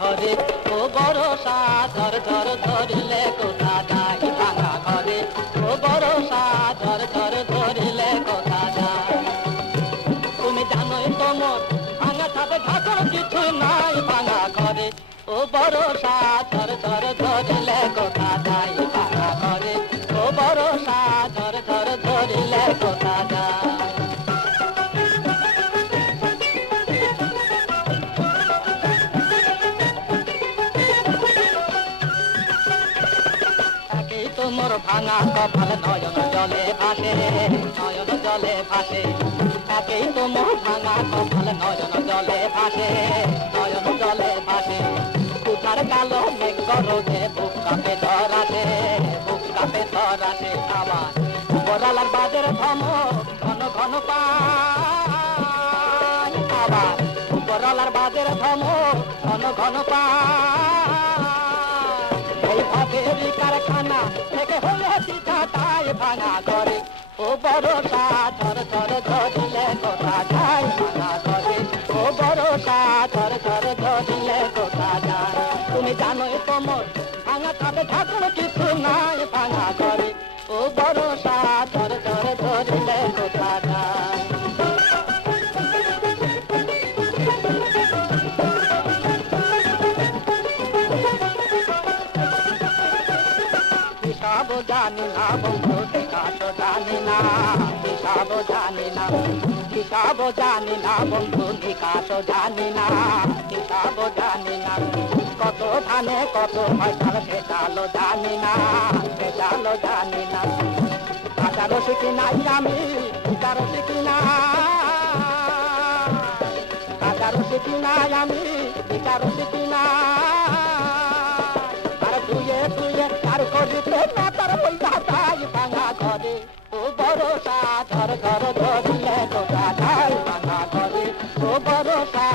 ঘরে ও ভরসা ধর ধর ধরিলে কোথা যায় ভাঙা ঘরে ও ভরসা ধর ধর ধরিলে কোথা যায় তুমি জানোই তো মোর ভাঙা ছাদে ঢাকর কিছু নাই ভাঙা ঘরে ও ভরসা ধর ধর ধরিলে কোথা যায় ভাঙা ঘরে ও ভরসা ধর ধর ধরিলে কোথা যায় মোর ভাঙা কপাল নয়ন জলে ভাসে নয়ন জলে ভাসে একেই তো মোর ভাঙা কপাল নয়ন জলে ভাসে নয়ন জলে ভাসে তুষার কালো মেঘ রোদে বুক কাপে ধরাসে বুক কাপে ধরাসে আবার বড়ালার বাজের ধমক ঘন ঘন পায় আবার বড়ালার বাজের ধমক ঘন ঘন পায় কারখানা থেকে হলে সিধাটাই ভাঙা করে ও ভরসা ধর ধর ধরিলে কোথা যায় ভাঙা করে ও ভরসা ধর ধর ধরিলে কোথা যায় তুমি জানোই তোমার ভাঙা খাবে ঠাকুর কিছু নাই ভাঙা করে ও ভরসা ধর ধর ধরিলে কোথা যায় হিসাব জানি না বন্ধু বিকাশ জানি না হিসাব জানি না হিসাব জানি না বন্ধু বিকাশ জানি না হিসাব জানি না কত ধানে কত ফসল সেটালো জানি না সেটালো জানি না হাজারো শিখি নাই আমি হাজারো শিখি না হাজারো শিখি নাই আমি হাজারো শিখি না তার করিতে না তার পয়সা তাই ভাঙা ঘরে ও ভরসা ধর ধর ধরিলে কোথা যায় ভাঙা ঘরে ও ভরসা